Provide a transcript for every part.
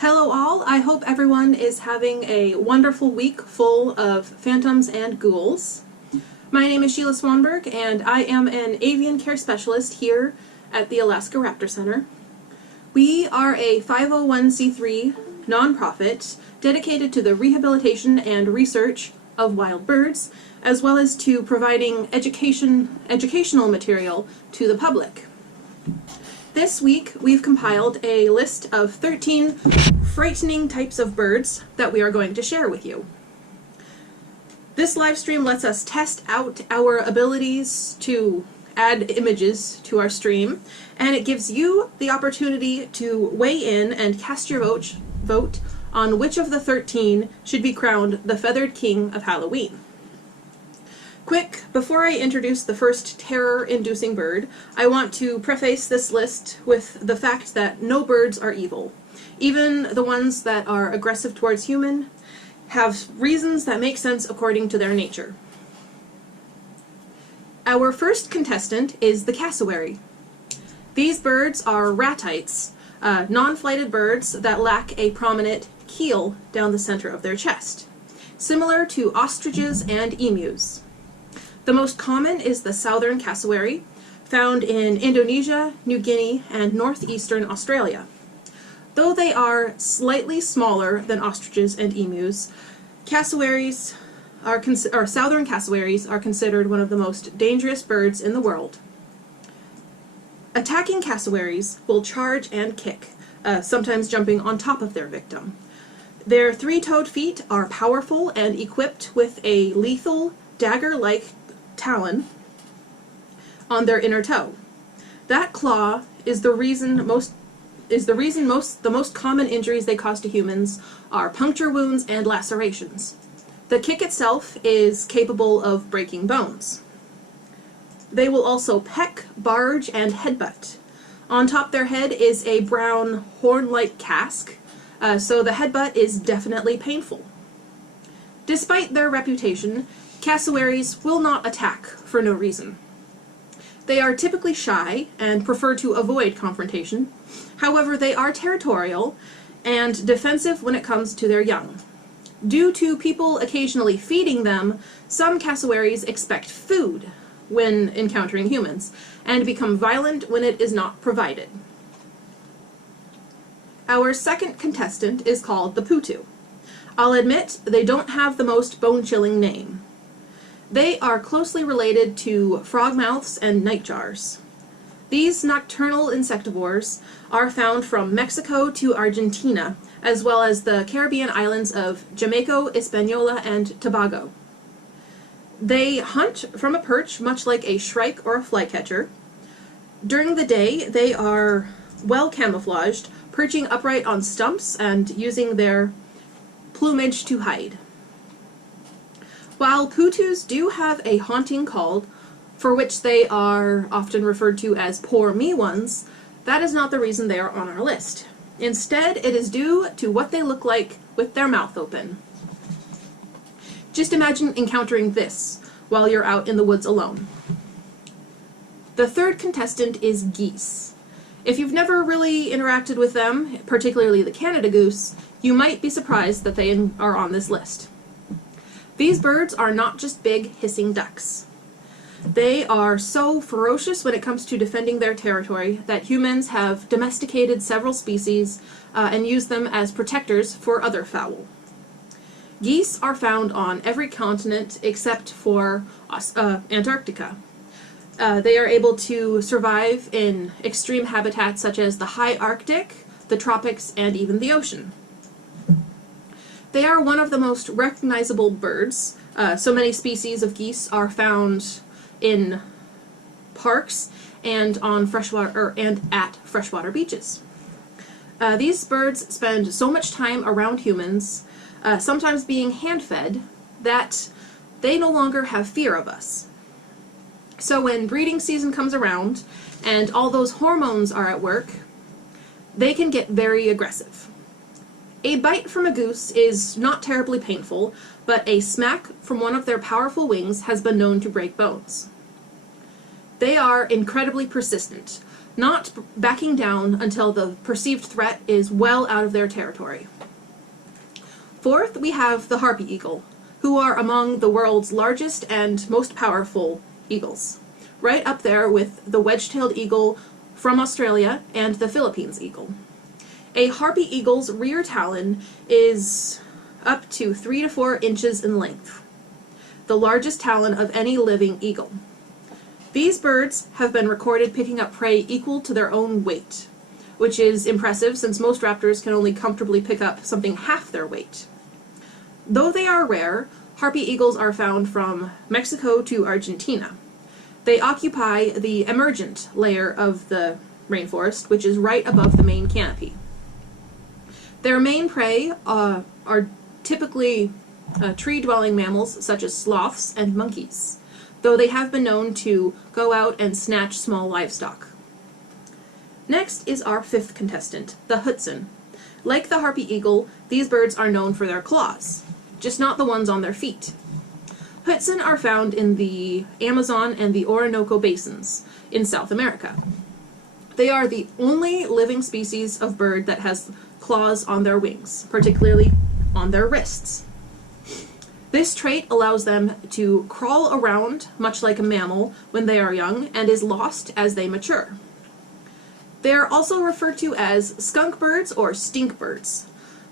Hello all, I hope everyone is having a wonderful week full of phantoms and ghouls. My name is Sheila Swanberg and I am an Avian Care Specialist here at the Alaska Raptor Center. We are a 501c3 nonprofit dedicated to the rehabilitation and research of wild birds, as well as to providing educational material to the public. This week, we've compiled a list of 13 frightening types of birds that we are going to share with you. This live stream lets us test out our abilities to add images to our stream, and it gives you the opportunity to weigh in and cast your vote on which of the 13 should be crowned the Feathered King of Halloween. Quick, before I introduce the first terror-inducing bird, I want to preface this list with the fact that no birds are evil. Even the ones that are aggressive towards humans have reasons that make sense according to their nature. Our first contestant is the cassowary. These birds are ratites, non-flighted birds that lack a prominent keel down the center of their chest, similar to ostriches and emus. The most common is the southern cassowary, found in Indonesia, New Guinea, and northeastern Australia. Though they are slightly smaller than ostriches and emus, southern cassowaries are considered one of the most dangerous birds in the world. Attacking cassowaries will charge and kick, sometimes jumping on top of their victim. Their three-toed feet are powerful and equipped with a lethal dagger-like talon on their inner toe. That claw is the most common injuries they cause to humans are puncture wounds and lacerations. The kick itself is capable of breaking bones. They will also peck, barge, and headbutt. On top their head is a brown horn-like casque, so the headbutt is definitely painful. Despite their reputation, cassowaries will not attack for no reason. They are typically shy and prefer to avoid confrontation. However, they are territorial and defensive when it comes to their young. Due to people occasionally feeding them, some cassowaries expect food when encountering humans and become violent when it is not provided. Our second contestant is called the Putu. I'll admit they don't have the most bone-chilling name. They are closely related to frogmouths and nightjars. These nocturnal insectivores are found from Mexico to Argentina, as well as the Caribbean islands of Jamaica, Hispaniola, and Tobago. They hunt from a perch, much like a shrike or a flycatcher. During the day, they are well camouflaged, perching upright on stumps and using their plumage to hide. While Putus do have a haunting call, for which they are often referred to as poor me ones, that is not the reason they are on our list. Instead, it is due to what they look like with their mouth open. Just imagine encountering this while you're out in the woods alone. The third contestant is geese. If you've never really interacted with them, particularly the Canada goose, you might be surprised that they are on this list. These birds are not just big, hissing ducks. They are so ferocious when it comes to defending their territory that humans have domesticated several species and used them as protectors for other fowl. Geese are found on every continent except for Antarctica. They are able to survive in extreme habitats such as the high Arctic, the tropics, and even the ocean. They are one of the most recognizable birds. So many species of geese are found in parks and on at freshwater beaches. These birds spend so much time around humans, sometimes being hand-fed, that they no longer have fear of us. So when breeding season comes around and all those hormones are at work, they can get very aggressive. A bite from a goose is not terribly painful, but a smack from one of their powerful wings has been known to break bones. They are incredibly persistent. not backing down until the perceived threat is well out of their territory. Fourth, we have the Harpy Eagle, who are among the world's largest and most powerful eagles, right up there with the wedge-tailed eagle from Australia and the Philippines eagle. A Harpy Eagle's rear talon is up to 3 to 4 inches in length, the largest talon of any living eagle. These birds have been recorded picking up prey equal to their own weight, which is impressive since most raptors can only comfortably pick up something half their weight. Though they are rare, Harpy Eagles are found from Mexico to Argentina. They occupy the emergent layer of the rainforest, which is right above the main canopy. Their main prey are typically tree-dwelling mammals such as sloths and monkeys, though they have been known to go out and snatch small livestock. Next is our fifth contestant, the Hudson. Like the Harpy Eagle, these birds are known for their claws, just not the ones on their feet. Hudson are found in the Amazon and the Orinoco basins in South America. They are the only living species of bird that has claws on their wings, particularly on their wrists. This trait allows them to crawl around much like a mammal when they are young and is lost as they mature. They are also referred to as skunk birds or stink birds.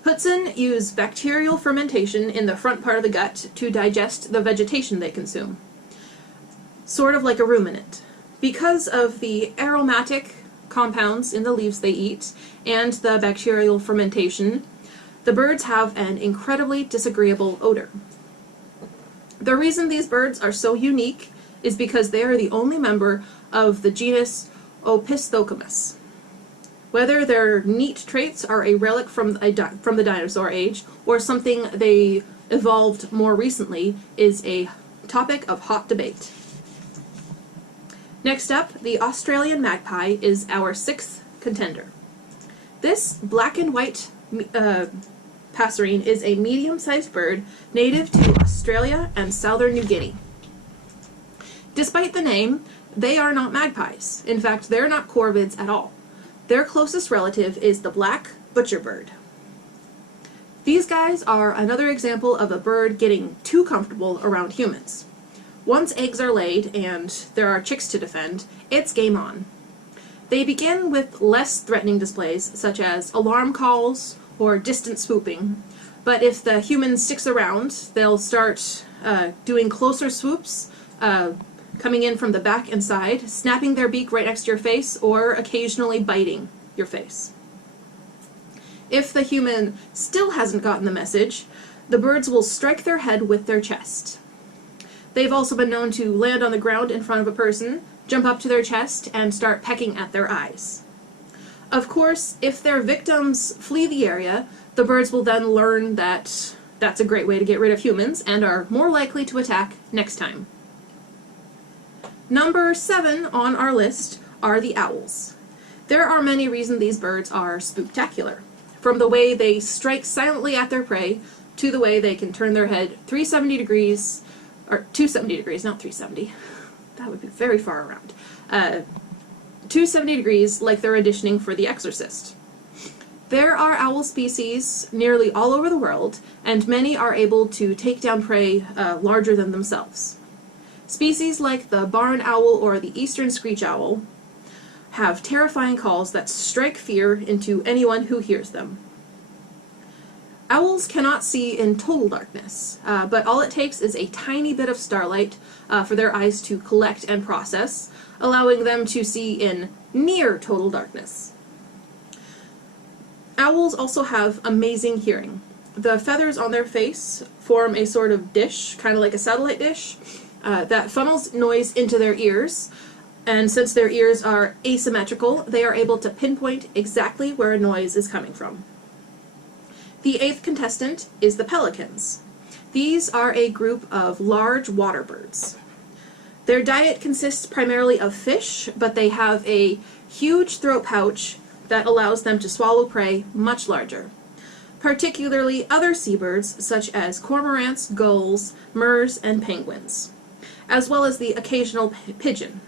Hudson use bacterial fermentation in the front part of the gut to digest the vegetation they consume, sort of like a ruminant. Because of the aromatic compounds in the leaves they eat and the bacterial fermentation, the birds have an incredibly disagreeable odor. The reason these birds are so unique is because they are the only member of the genus Opisthocomus. Whether their neat traits are a relic from the dinosaur age or something they evolved more recently is a topic of hot debate. Next up, the Australian magpie is our sixth contender. This black and white passerine is a medium-sized bird native to Australia and southern New Guinea. Despite the name, they are not magpies. In fact, they're not corvids at all. Their closest relative is the black butcherbird. These guys are another example of a bird getting too comfortable around humans. Once eggs are laid and there are chicks to defend, it's game on. They begin with less threatening displays, such as alarm calls or distant swooping, but if the human sticks around, they'll start doing closer swoops, coming in from the back and side, snapping their beak right next to your face, or occasionally biting your face. If the human still hasn't gotten the message, the birds will strike their head with their chest. They've also been known to land on the ground in front of a person, jump up to their chest, and start pecking at their eyes. Of course, if their victims flee the area, the birds will then learn that that's a great way to get rid of humans and are more likely to attack next time. Number 7 on our list are the owls. There are many reasons these birds are spooktacular, from the way they strike silently at their prey to the way they can turn their head 370 degrees, or 270 degrees, not 370. That would be very far around. 270 degrees like they're auditioning for The Exorcist. There are owl species nearly all over the world, and many are able to take down prey larger than themselves. Species like the barn owl or the Eastern Screech Owl have terrifying calls that strike fear into anyone who hears them. Owls cannot see in total darkness, but all it takes is a tiny bit of starlight for their eyes to collect and process, allowing them to see in near total darkness. Owls also have amazing hearing. The feathers on their face form a sort of dish, kind of like a satellite dish, that funnels noise into their ears, and since their ears are asymmetrical, they are able to pinpoint exactly where a noise is coming from. The 8th contestant is the pelicans. These are a group of large water birds. Their diet consists primarily of fish, but they have a huge throat pouch that allows them to swallow prey much larger, particularly other seabirds such as cormorants, gulls, murres, and penguins, as well as the occasional pigeon.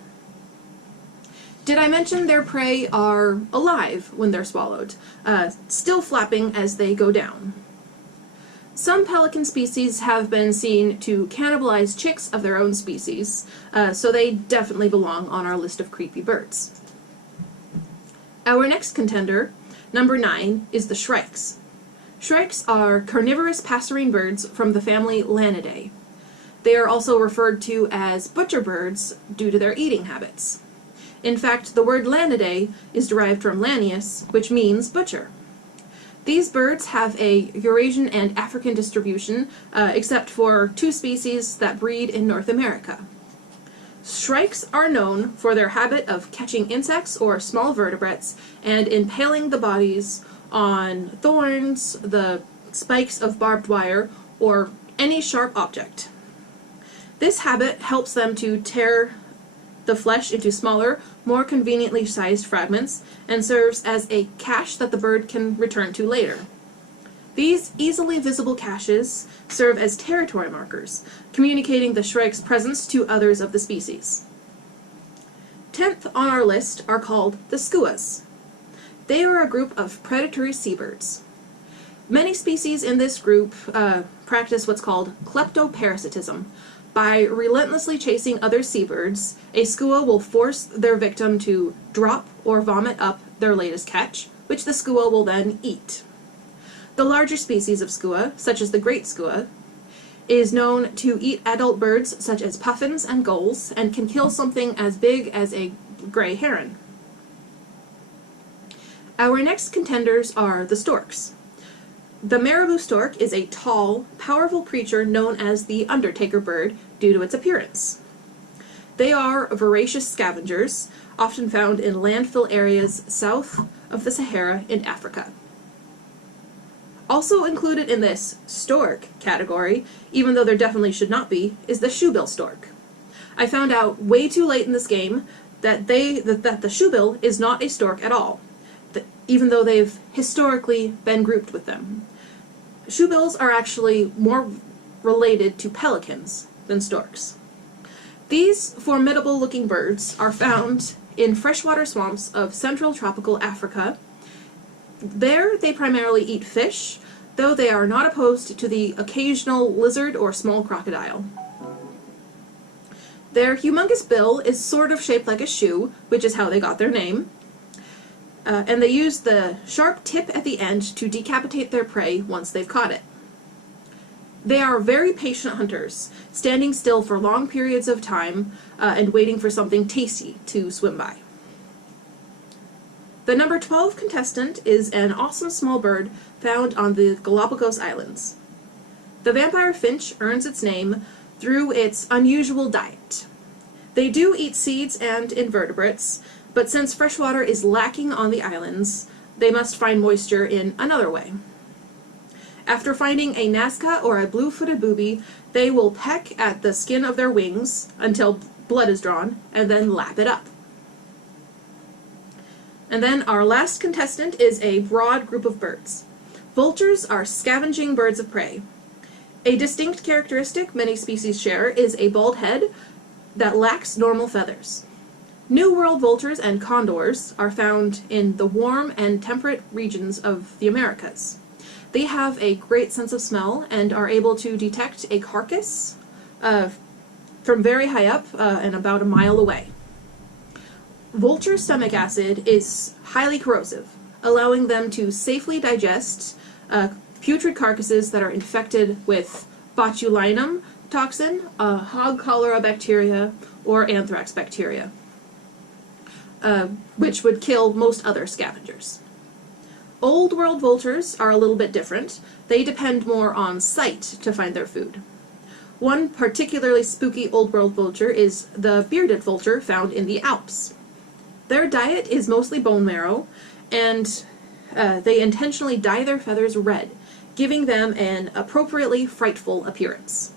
Did I mention their prey are alive when they're swallowed, still flapping as they go down? Some pelican species have been seen to cannibalize chicks of their own species, so they definitely belong on our list of creepy birds. Our next contender, number 9, is the shrikes. Shrikes are carnivorous passerine birds from the family Lanidae. They are also referred to as butcher birds due to their eating habits. In fact, the word Lanidae is derived from Lanius, which means butcher. These birds have a Eurasian and African distribution, except for 2 species that breed in North America. Shrikes are known for their habit of catching insects or small vertebrates and impaling the bodies on thorns, the spikes of barbed wire, or any sharp object. This habit helps them to tear the flesh into smaller, more conveniently sized fragments, and serves as a cache that the bird can return to later. These easily visible caches serve as territory markers, communicating the shrike's presence to others of the species. 10th on our list are called the skuas. They are a group of predatory seabirds. Many species in this group practice what's called kleptoparasitism. By relentlessly chasing other seabirds, a skua will force their victim to drop or vomit up their latest catch, which the skua will then eat. The larger species of skua, such as the great skua, is known to eat adult birds such as puffins and gulls, and can kill something as big as a gray heron. Our next contenders are the storks. The marabou stork is a tall, powerful creature known as the Undertaker bird due to its appearance. They are voracious scavengers, often found in landfill areas south of the Sahara in Africa. Also included in this stork category, even though there definitely should not be, is the shoebill stork. I found out way too late in this game that the shoebill is not a stork at all, even though they've historically been grouped with them. Shoebills are actually more related to pelicans than storks. These formidable-looking birds are found in freshwater swamps of central tropical Africa. There, they primarily eat fish, though they are not opposed to the occasional lizard or small crocodile. Their humongous bill is sort of shaped like a shoe, which is how they got their name. And they use the sharp tip at the end to decapitate their prey once they've caught it. They are very patient hunters, standing still for long periods of time and waiting for something tasty to swim by. The number 12 contestant is an awesome small bird found on the Galapagos Islands. The vampire finch earns its name through its unusual diet. They do eat seeds and invertebrates, but since freshwater is lacking on the islands, they must find moisture in another way. After finding a Nazca or a blue-footed booby, they will peck at the skin of their wings until blood is drawn, and then lap it up. And then our last contestant is a broad group of birds. Vultures are scavenging birds of prey. A distinct characteristic many species share is a bald head that lacks normal feathers. New World vultures and condors are found in the warm and temperate regions of the Americas. They have a great sense of smell and are able to detect a carcass from very high up and about a mile away. Vulture stomach acid is highly corrosive, allowing them to safely digest putrid carcasses that are infected with botulinum toxin, hog cholera bacteria, or anthrax bacteria, which would kill most other scavengers. Old World vultures are a little bit different. They depend more on sight to find their food. One particularly spooky Old World vulture is the bearded vulture found in the Alps. Their diet is mostly bone marrow, and they intentionally dye their feathers red, giving them an appropriately frightful appearance.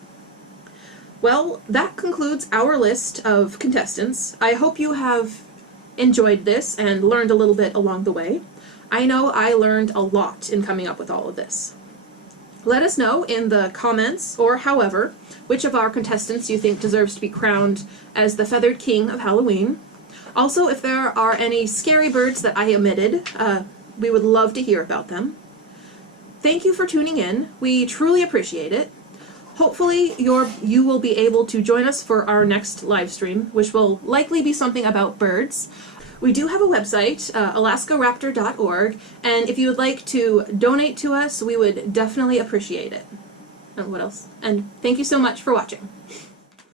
Well, that concludes our list of contestants. I hope you have enjoyed this and learned a little bit along the way. I know I learned a lot in coming up with all of this. Let us know in the comments, or however, which of our contestants you think deserves to be crowned as the Feathered King of Halloween. Also, if there are any scary birds that I omitted, we would love to hear about them. Thank you for tuning in. We truly appreciate it. Hopefully you will be able to join us for our next live stream, which will likely be something about birds. We do have a website, AlaskaRaptor.org, and if you would like to donate to us, we would definitely appreciate it. And what else? And thank you so much for watching.